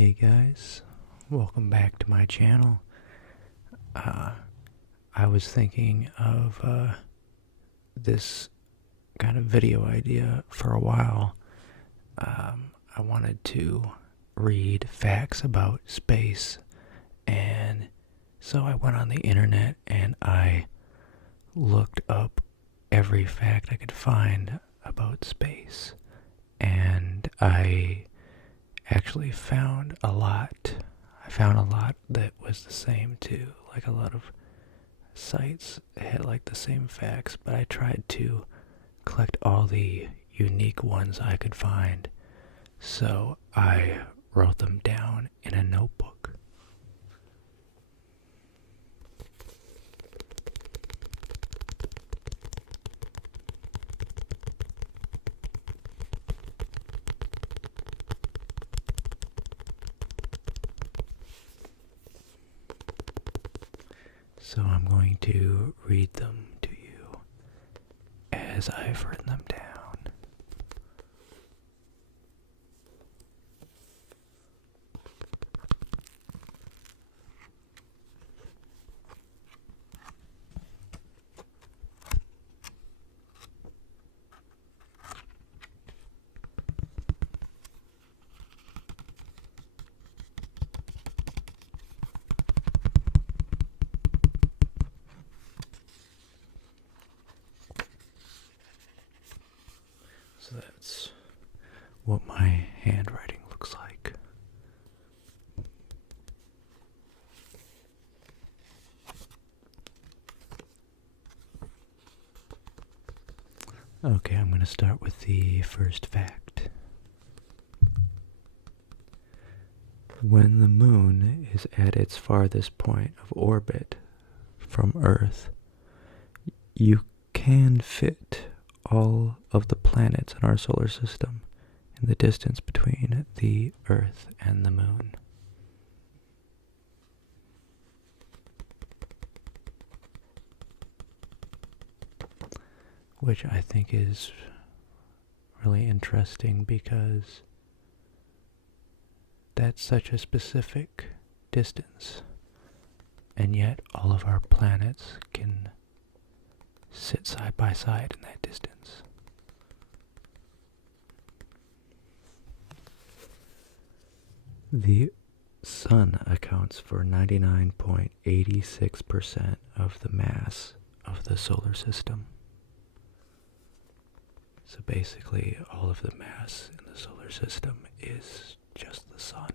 Hey guys, welcome back to my channel. I was thinking of this kind of video idea for a while. I wanted to read facts about space, and so I went on the internet and I looked up every fact I could find about space, and I actually found a lot. I found a lot that was the same too. Like a lot of sites had like the same facts, but I tried to collect all the unique ones I could find. So I wrote them down in a notebook. So I'm going to read them to you as I've written them down. So that's what my handwriting looks like. Okay, I'm going to start with the first fact. When the moon is at its farthest point of orbit from Earth, you can fit all of the planets in our solar system in the distance between the Earth and the moon. Which I think is really interesting because that's such a specific distance, and yet all of our planets can sit side by side in that distance. The sun accounts for 99.86% of the mass of the solar system. So basically, all of the mass in the solar system is just the sun.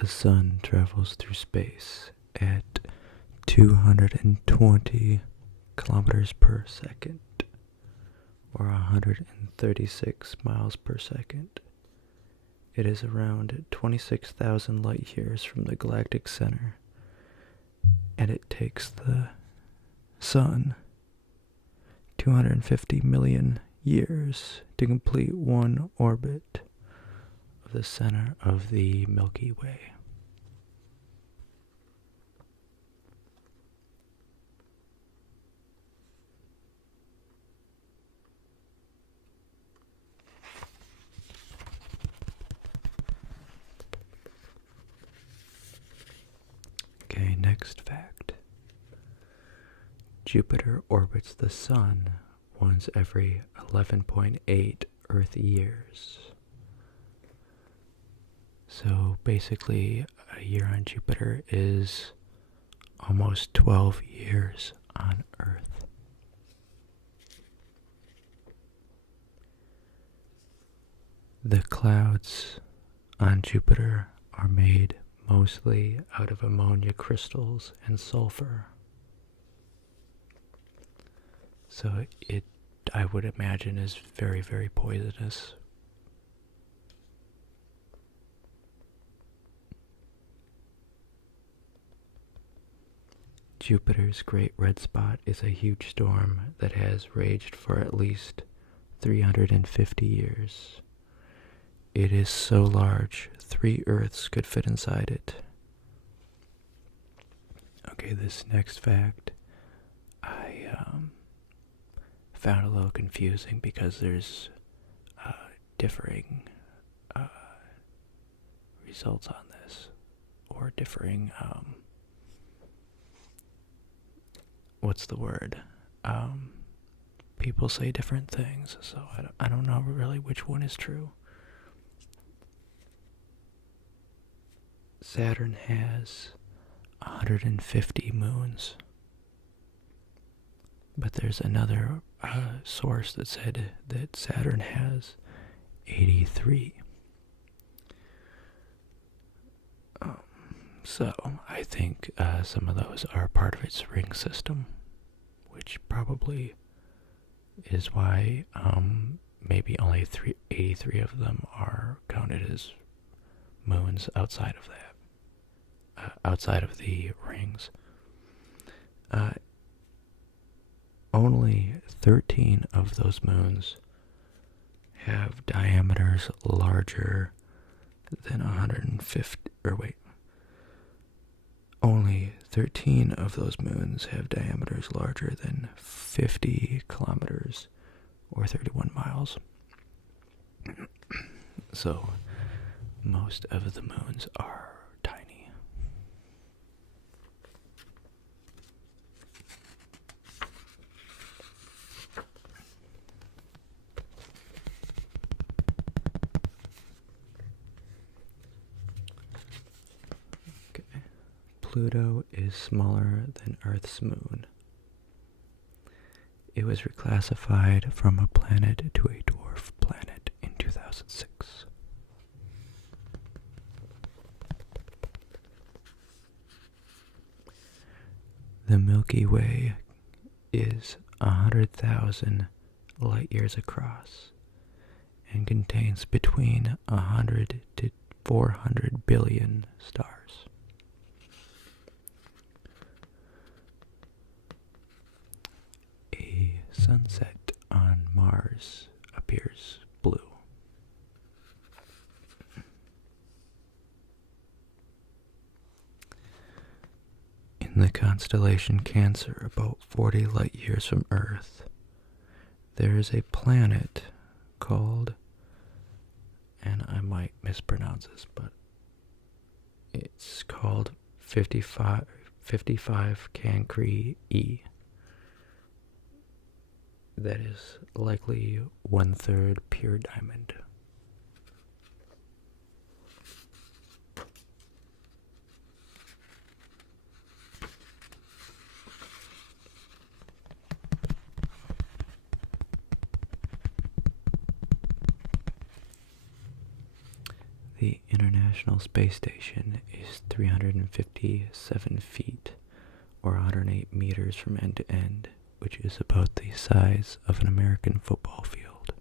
The sun travels through space at 220 kilometers per second, or 136 miles per second. It is around 26,000 light years from the galactic center, and it takes the sun 250 million years to complete one orbit of the center of the Milky Way. Okay, next fact. Jupiter orbits the sun once every 11.8 Earth years. So basically, a year on Jupiter is almost 12 years on Earth. The clouds on Jupiter are made mostly out of ammonia crystals and sulfur. So it, I would imagine, is very, very poisonous. Jupiter's Great Red Spot is a huge storm that has raged for at least 350 years. It is so large, 3 Earths could fit inside it. Okay, this next fact, I found a little confusing because there's differing results on this, or differing, what's the word? People say different things, so I don't know really which one is true. Saturn has 150 moons, but there's another source that said that Saturn has 83. So I think some of those are part of its ring system, which probably is why maybe only 83 of them are counted as moons outside of that, outside of the rings. Only 13 of those moons have diameters larger than 150, or wait, only 13 of those moons have diameters larger than 50 kilometers or 31 miles. So most of the moons are tiny. Okay. Pluto is smaller than Earth's moon. It was reclassified from a planet to a dwarf planet in 2006. The Milky Way is 100,000 light years across and contains between 100 to 400 billion stars. A sunset on Mars appears blue. In the constellation Cancer, about 40 light years from Earth, there is a planet called, and I might mispronounce this, but it's called 55 Cancri E. That is likely 1/3 pure diamond. The International Space Station is 357 feet, or 108 meters from end to end, which is about the size of an American football field.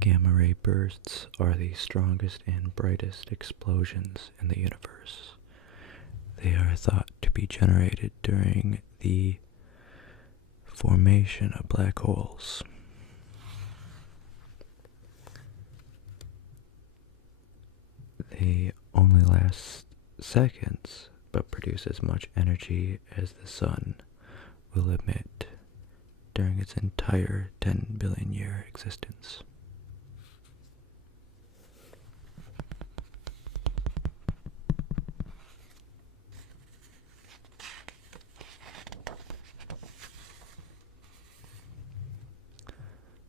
Gamma ray bursts are the strongest and brightest explosions in the universe. They are thought to be generated during the formation of black holes. They only last seconds, but produce as much energy as the sun will emit during its entire 10 billion year existence.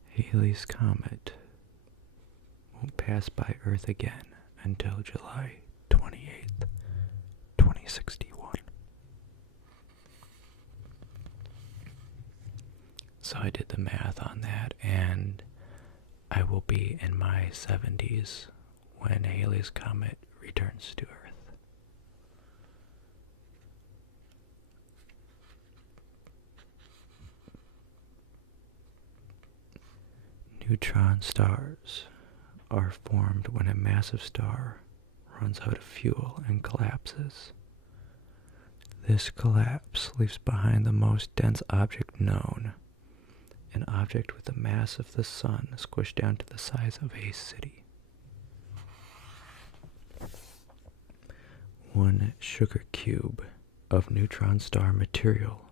Halley's Comet won't pass by Earth again until July 28th, 2061. So I did the math on that, and I will be in my 70s when Halley's Comet returns to Earth. Neutron stars are formed when a massive star runs out of fuel and collapses. This collapse leaves behind the most dense object known, an object with the mass of the sun squished down to the size of a city. one sugar cube of neutron star material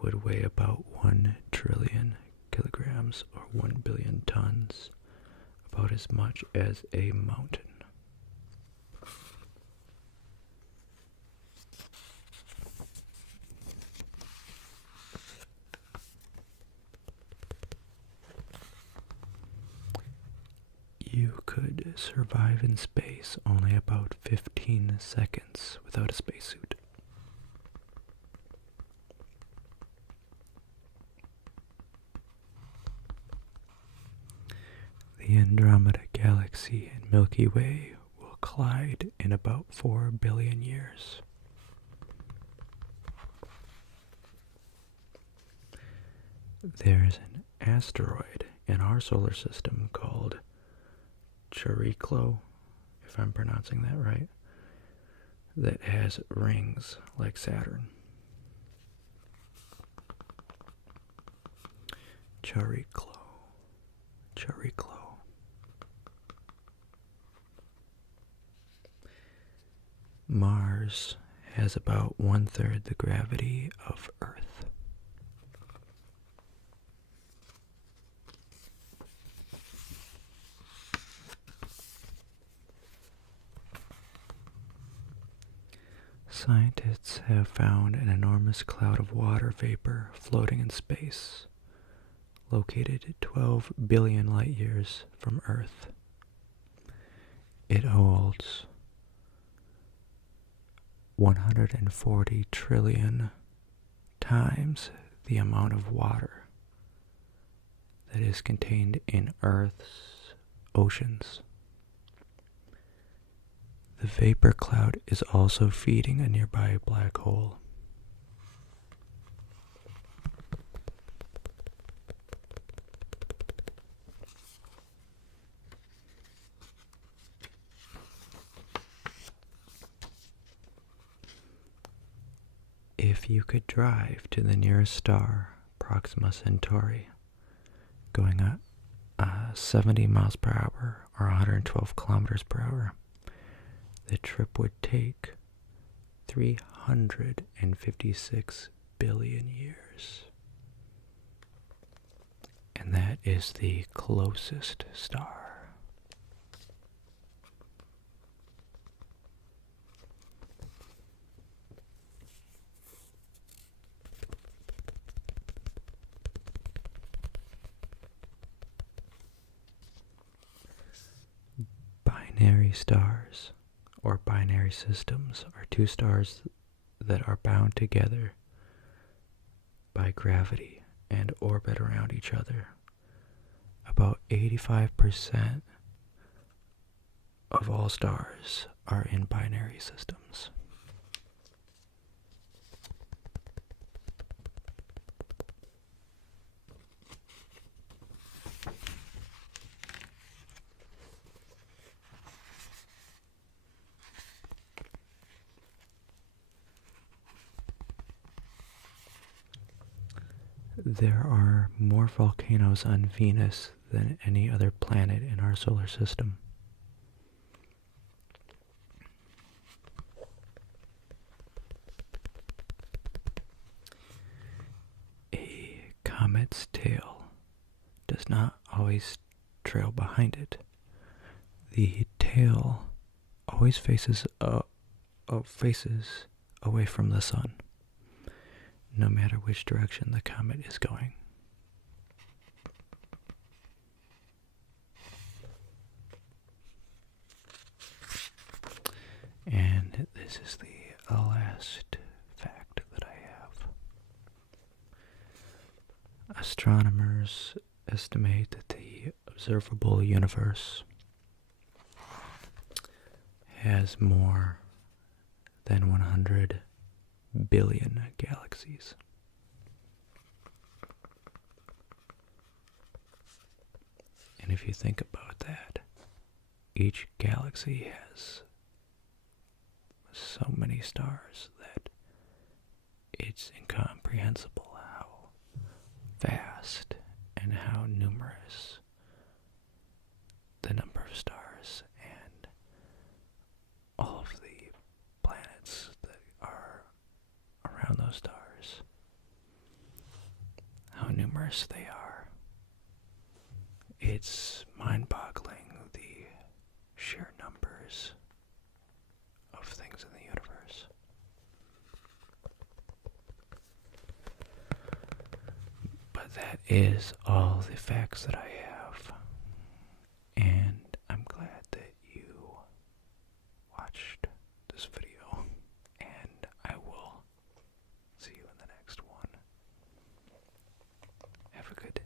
would weigh about 1 trillion kilograms or 1 billion tons, about as much as a mountain. You could survive in space only about 15 seconds without a spacesuit. The Andromeda Galaxy and Milky Way will collide in about 4 billion years. There's an asteroid in our solar system called Chariklo, if I'm pronouncing that right, that has rings like Saturn. Chariklo. Mars has about 1/3 the gravity of Earth. Scientists have found an enormous cloud of water vapor floating in space, located 12 billion light years from Earth. It holds 140 trillion times the amount of water that is contained in Earth's oceans. The vapor cloud is also feeding a nearby black hole. If you could drive to the nearest star, Proxima Centauri, going at 70 miles per hour or 112 kilometers per hour, the trip would take 356 billion years. And that is the closest star. Binary stars, or binary systems, are two stars that are bound together by gravity and orbit around each other. About 85% of all stars are in binary systems. There are more volcanoes on Venus than any other planet in our solar system. A comet's tail does not always trail behind it. The tail always faces away from the sun, no matter which direction the comet is going. And this is the last fact that I have. Astronomers estimate that the observable universe has more than 100 billion galaxies. And if you think about that, each galaxy has so many stars that it's incomprehensible how vast and how numerous the number of stars and all of the those stars, how numerous they are. It's mind-boggling, the sheer numbers of things in the universe. But that is all the facts that I have, and I'm glad that you watched this video, and I will see you in the next one. Have a good day.